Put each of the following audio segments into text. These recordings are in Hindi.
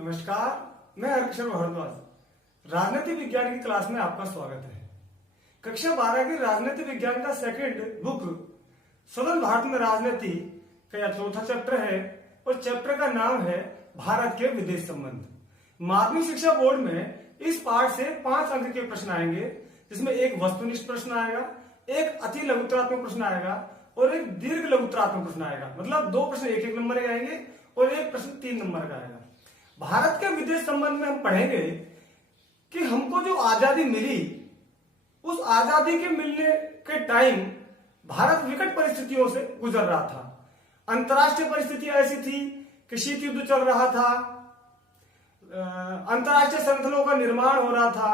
नमस्कार, मैं हरकिशोर भारद्वाज। राजनीति विज्ञान की क्लास में आपका स्वागत है। कक्षा 12 की राजनीति विज्ञान का सेकंड बुक स्वतंत्र भारत में राजनीति का यह चौथा चैप्टर है और चैप्टर का नाम है भारत के विदेश संबंध। माध्यमिक शिक्षा बोर्ड में इस पाठ से 5 अंक के प्रश्न आएंगे, जिसमें एक वस्तुनिष्ठ प्रश्न आएगा, एक अति लघुत्तरात्मक प्रश्न आएगा और एक दीर्घ लघुत्तरात्मक प्रश्न आएगा। मतलब 2 प्रश्न 1-1 नंबर के आएंगे और एक प्रश्न 3 नंबर का आएगा। भारत के विदेश संबंध में हम पढ़ेंगे कि हमको जो आजादी मिली, उस आजादी के मिलने के टाइम भारत विकट परिस्थितियों से गुजर रहा था। अंतरराष्ट्रीय परिस्थितियां ऐसी थी कि शीत युद्ध चल रहा था, अंतरराष्ट्रीय संगठनों का निर्माण हो रहा था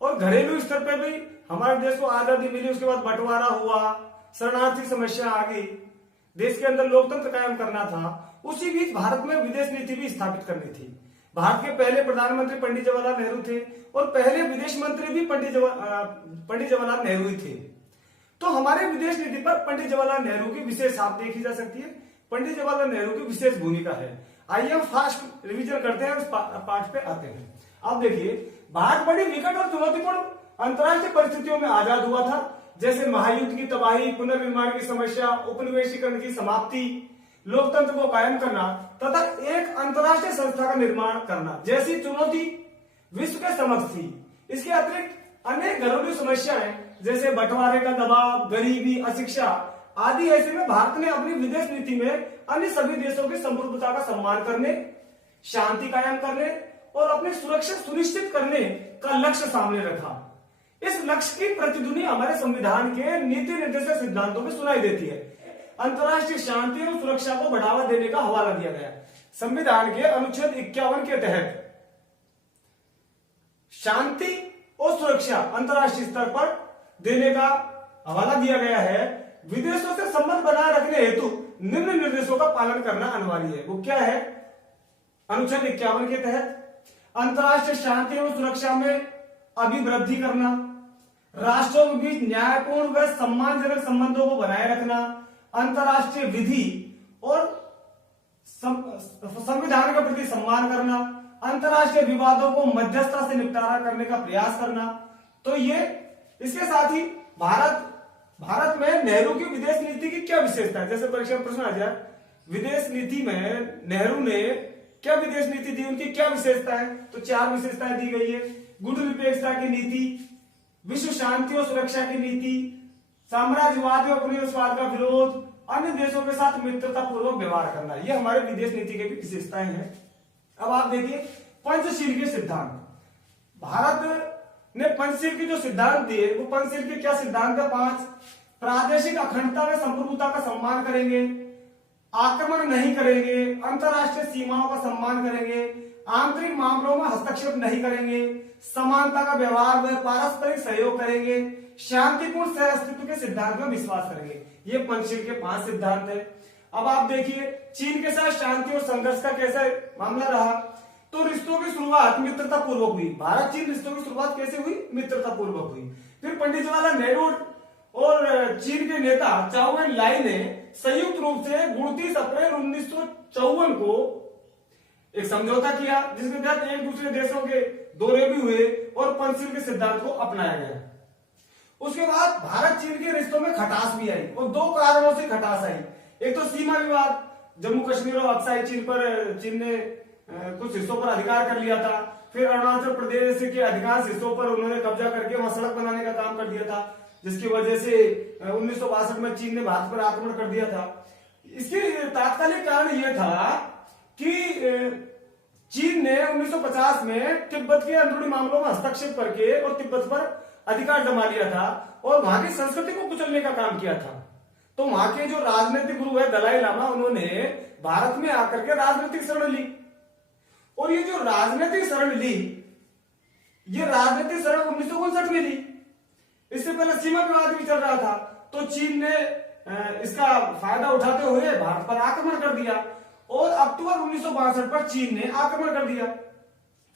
और घरेलू स्तर पर भी हमारे देश को आजादी मिली। उसके बाद बंटवारा हुआ, शरणार्थी समस्या आ गई, देश के अंदर लोकतंत्र कायम करना था। उसी बीच भारत में विदेश नीति भी स्थापित करनी थी। भारत के पहले प्रधानमंत्री पंडित जवाहरलाल नेहरू थे और पहले विदेश मंत्री भी पंडित जवाहरलाल नेहरू ही थे। तो हमारे विदेश नीति पर पंडित जवाहरलाल नेहरू की विशेष छाप देखी जा सकती है। पंडित जवाहरलाल नेहरू की विशेष भूमिका है। आइए हम फास्ट रिवीजन करते हैं और पाठ पे आते हैं। अब देखिए, भारत बड़ी विकट और चुनौतीपूर्ण अंतरराष्ट्रीय परिस्थितियों में आजाद हुआ था, जैसे महायुद्ध की तबाही, पुनर्निर्माण की समस्या, उपनिवेशीकरण की समाप्ति, लोकतंत्र को कायम करना तथा एक अंतरराष्ट्रीय संस्था का निर्माण करना जैसी चुनौती विश्व के समक्ष थी। इसके अतिरिक्त अनेक घरेलू समस्याएं जैसे बंटवारे का दबाव, गरीबी, अशिक्षा आदि ऐसे में भारत ने अपनी विदेश नीति में अन्य सभी देशों की संप्रभुता का सम्मान करने, शांति कायम करने और अपनी सुरक्षा सुनिश्चित करने का लक्ष्य सामने रखा। इस लक्ष्य की प्रतिध्वनि हमारे संविधान के नीति निर्देशक सिद्धांतों में सुनाई देती है। अंतरराष्ट्रीय शांति और सुरक्षा को बढ़ावा देने का हवाला दिया गया। संविधान के अनुच्छेद 51 के तहत शांति और सुरक्षा अंतरराष्ट्रीय स्तर पर देने का हवाला दिया गया है। विदेशों से संबंध बनाए रखने हेतु निम्न निर्देशों का पालन करना अनिवार्य है। वो क्या है? अनुच्छेद 51 के तहत अंतरराष्ट्रीय शांति और सुरक्षा में अभिवृद्धि करना, राष्ट्रों के बीच न्यायपूर्ण व सम्मानजनक संबंधों को बनाए रखना, अंतरराष्ट्रीय विधि और संविधान के प्रति सम्मान करना, अंतरराष्ट्रीय विवादों को मध्यस्थता से निपटारा करने का प्रयास करना। तो ये इसके साथ ही भारत में नेहरू की विदेश नीति की क्या विशेषता है? जैसे परीक्षा में प्रश्न आ जाए, विदेश नीति में नेहरू ने क्या विदेश नीति दी, उनकी क्या विशेषता है? तो 4 विशेषताएं दी गई है। गुटनिरपेक्षता की नीति, विश्व शांति और सुरक्षा की नीति, साम्राज्यवाद और उपनिवेशवाद का विरोध, अन्य देशों के साथ मित्रता पूर्वक व्यवहार करना, ये हमारे विदेश नीति की भी विशेषताएं हैं। अब आप देखिए पंचशील के सिद्धांत। भारत ने पंचशील के जो सिद्धांत दिए, वो पंचशील के क्या सिद्धांत है? 5। प्रादेशिक अखंडता व संप्रभुता का सम्मान करेंगे, आक्रमण नहीं करेंगे, अंतरराष्ट्रीय सीमाओं का सम्मान करेंगे, आंतरिक मामलों में हस्तक्षेप नहीं करेंगे, समानता का व्यवहार व पारस्परिक सहयोग करेंगे, शांतिपूर्ण सह अस्तित्व के सिद्धांत में विश्वास करेंगे। ये पंचशील के 5 सिद्धांत है। अब आप देखिए चीन के साथ शांति और संघर्ष का कैसा मामला रहा। तो रिश्तों की शुरुआत मित्रता पूर्वक हुई। भारत चीन रिश्तों की शुरुआत कैसे हुई? मित्रता पूर्वक हुई। फिर पंडित जवाहरलाल नेहरू और चीन के नेता चाओ एन लाई ने संयुक्त रूप से 29 अप्रैल 1954 को एक समझौता किया, जिसके तहत एक दूसरे देशों के दौरे भी हुए और पंचशील के सिद्धांत को अपनाया गया। उसके बाद भारत चीन के रिश्तों में खटास भी आई और 2 कारणों से खटास आई। एक तो सीमा विवाद, जम्मू कश्मीर और अक्साई चीन ने कुछ हिस्सों पर अधिकार कर लिया था। फिर अरुणाचल प्रदेश के अधिकांश हिस्सों पर उन्होंने कब्जा करके वहां सड़क बनाने का काम कर दिया था, जिसकी वजह से 1962 में चीन ने भारत पर आक्रमण कर दिया था। इसके तात्कालिक कारण यह था कि चीन ने 1950 में तिब्बत के अंदरूनी मामलों में हस्तक्षेप करके और तिब्बत पर अधिकार जमा लिया था और वहां की संस्कृति को कुचलने का काम किया था। तो वहां के जो राजनीतिक गुरु है दलाई लामा, उन्होंने भारत में आकर के राजनीतिक शरण ली और ये जो राजनीतिक शरण ली, ये राजनीतिक शरण 1959 में ली। इससे पहले सीमा विवाद भी चल रहा था, तो चीन ने इसका फायदा उठाते हुए भारत पर आक्रमण कर दिया और अक्टूबर 1962 पर चीन ने आक्रमण कर दिया।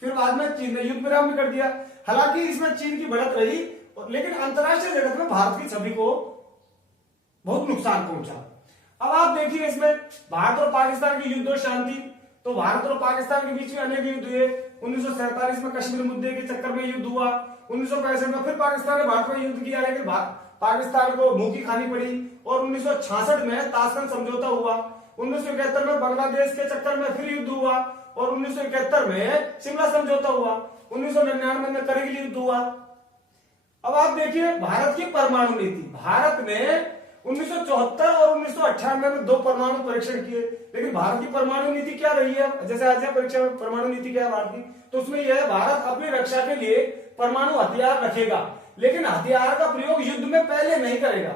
फिर बाद में चीन ने युद्ध विराम भी कर दिया। हालांकि इसमें चीन की बढ़त रही, लेकिन अंतरराष्ट्रीय जगत में भारत की छवि को बहुत नुकसान पहुंचा। अब आप देखिए इसमें भारत और पाकिस्तान की युद्ध और शांति, तो भारत और पाकिस्तान के बीच में अनेक युद्ध हुए। 1947 में कश्मीर मुद्दे के चक्कर में युद्ध हुआ। 1965 में फिर पाकिस्तान ने भारत में युद्ध किया, लेकिन पाकिस्तान को मुंह की खानी पड़ी। और 1966 में ताशकंद समझौता हुआ। 1971 में बांग्लादेश के चक्कर में फिर युद्ध हुआ और 1971 में शिमला समझौता हुआ। 1999 में करगिल युद्ध हुआ। अब आप देखिए भारत की परमाणु नीति। भारत ने 1974 और 1998 में 2 परमाणु परीक्षण किए, लेकिन भारत की परमाणु नीति क्या रही है? जैसे आज परीक्षा में परमाणु नीति क्या है भारत की, तो उसमें यह है भारत अपनी रक्षा के लिए परमाणु हथियार रखेगा, लेकिन हथियार का प्रयोग युद्ध में पहले नहीं करेगा।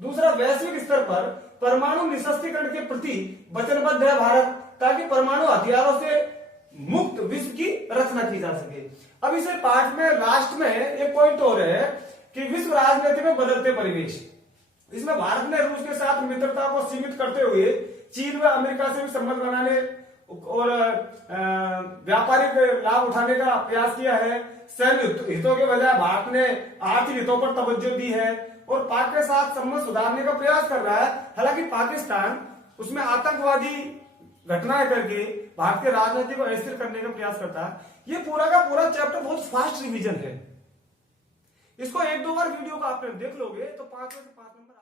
दूसरा, वैश्विक स्तर पर परमाणु निशस्त्रीकरण के प्रति वचनबद्ध है भारत, ताकि परमाणु हथियारों से मुक्त विश्व की रचना की जा सके। अब इसे पाठ में लास्ट में एक पॉइंट और है कि विश्व राजनीति में बदलते परिवेश। इसमें भारत ने रूस के साथ मित्रता को सीमित करते हुए चीन व अमेरिका से भी संबंध बनाने और व्यापारिक लाभ उठाने का प्रयास किया है। सैन्य हितों के बजाय भारत ने आर्थिक हितों पर तवज्जो दी है और पाक के साथ संबंध सुधारने का प्रयास कर रहा है। हालांकि पाकिस्तान उसमें आतंकवादी घटनाएं करके भारत के राजनीति को अस्थिर करने का प्रयास करता है। ये पूरा का पूरा चैप्टर बहुत फास्ट रिवीजन है। इसको 1-2 बार वीडियो को आप देख लोगे तो 5 में से 5 नंबर